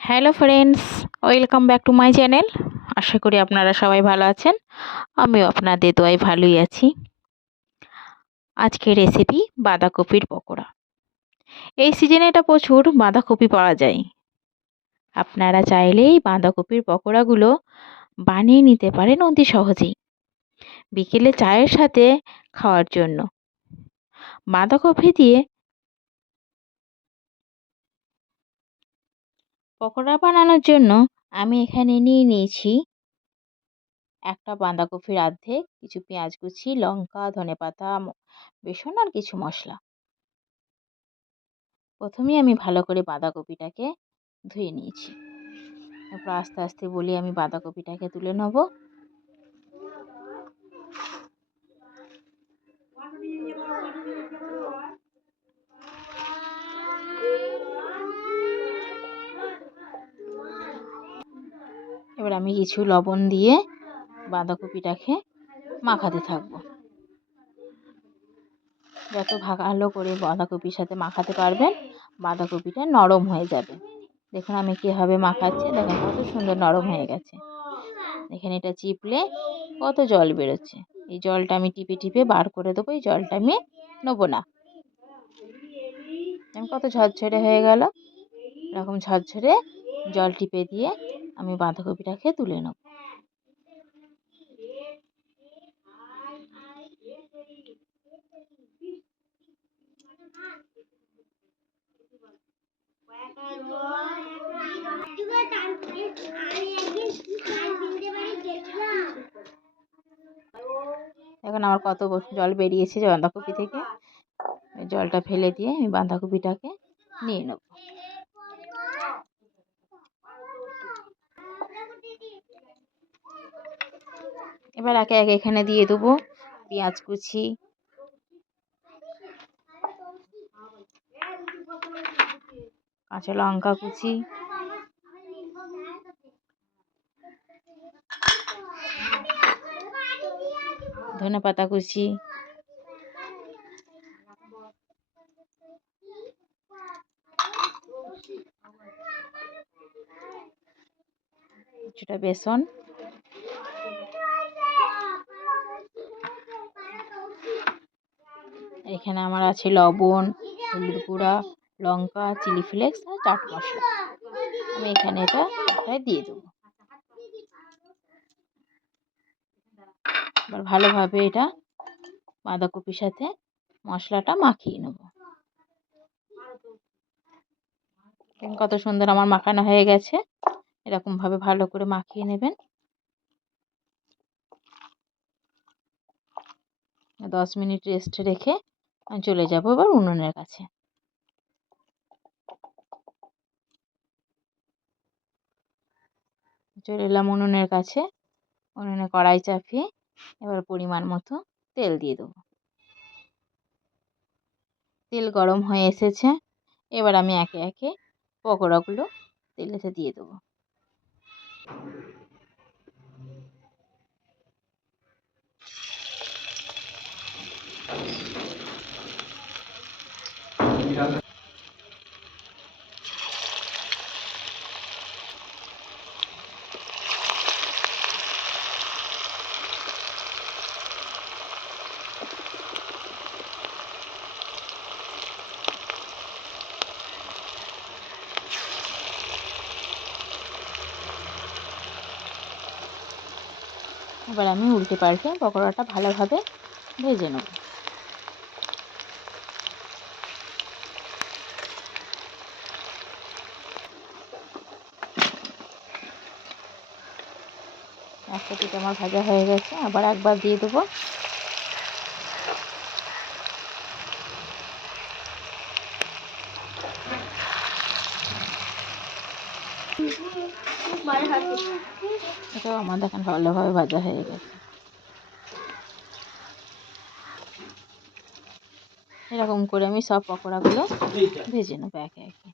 Hello friends welcome back to my channel আশা করি আপনারা সবাই ভালো আছেন। আমিও আপনাদের দোয়ায় ভালোই আছি। আজকে রেসিপি বাঁধাকপির পকোড়া। এই সিজনে এটা প্রচুর বাঁধাকপি পাওয়া যায়। আপনারা চাইলেই বাঁধাকপির পকোড়াগুলো বানিয়ে নিতে পারেন অতি সহজেই। বিকেলে চায়ের সাথে খাওয়ার জন্য। বাঁধাকপি দিয়ে পকোড়া বানানোর জন্য আমি এখানে নিয়ে নিয়েছি একটা বাঁধাকপির অর্ধেক, কিছু পেঁয়াজ কুচি, লঙ্কা ধনেপাতা বেসন আর কিছু মশলা। প্রথমেই আমি ভালো করে বাঁধাকপিটাকে ধুয়ে নিয়েছি। তারপর আস্তে আস্তে বলি আমি বাঁধাকপিটাকে তুলে নেব। এবার আমি কিছু লবণ দিয়ে বাঁধাকপিটাকে মাখাতে থাকব। যত ভালো করে বাঁধাকপির সাথে মাখাতে পারবেন, বাঁধাকপিটা নরম হয়ে যাবে। দেখুন আমি কীভাবে মাখাচ্ছি, দেখুন কত সুন্দর নরম হয়ে গেছে। এখানে এটা চিপলে কত জল বেরোচ্ছে। এই জলটা আমি টিপে টিপে বার করে দেবো, এই জলটা আমি নেব না। কত ঝরঝরে হয়ে গেল। এরকম ঝরঝরে জল টিপে দিয়ে আমি বাঁধাকপিটাকে তুলে নেব। এখন আমার কত জল বেরিয়েছে বাঁধাকপি থেকে। জলটা ফেলে দিয়ে আমি বাঁধাকপিটাকে নিয়ে নেব। এবার একে একে এখানে দিয়ে দেবো পেঁয়াজ কুচি। কাঁচা লঙ্কা কুচি। ধনে পাতা কুচি। কিছুটা বেসন। এখানে আমার আছে লবণ, হলুদ গুঁড়া, লঙ্কা, চিলি ফ্লেক্স আর চাট মশলা। আমি এখানে এটা দিয়ে দেবো? এবার ভালোভাবে এটা বাঁধাকপির সাথে মশলাটা মাখিয়ে নেব। কত সুন্দর আমার মাখানো হয়ে গেছে। এরকমভাবে ভালো করে মাখিয়ে নেবেন। দশ মিনিট রেস্ট রেখে চলে যাব এবার উনুনের কাছে। চলে এলাম উনুনের কাছে। উনুনে কড়াই চাপিয়ে এবার পরিমাণ মতো তেল দিয়ে দেবো। তেল গরম হয়ে এসেছে। এবার আমি একে একে পকোড়াগুলো তেলেতে দিয়ে দেবো। এবার আমি উল্টে পাল্টে পকোড়াটা ভালোভাবে ভেজে নেব। পিঠ আমার ভাজা হয়ে গেছে, আবার একবার দিয়ে দেবো এটাও আমার দেখেন ভালোভাবে ভাজা হয়ে গেছে। এরকম করে আমি সব পকোড়াগুলো ভেজে নেব একে একে।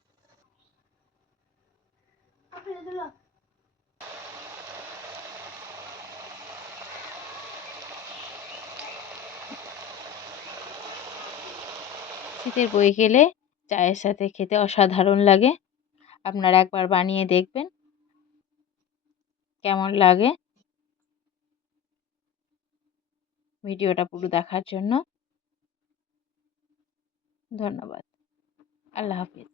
শীতের বই গেলে চায়ের সাথে খেতে অসাধারণ লাগে। আপনারা একবার বানিয়ে দেখবেন। কেমন লাগে? ভিডিওটা পুরো দেখার জন্য ধন্যবাদ। আল্লাহ হাফিজ।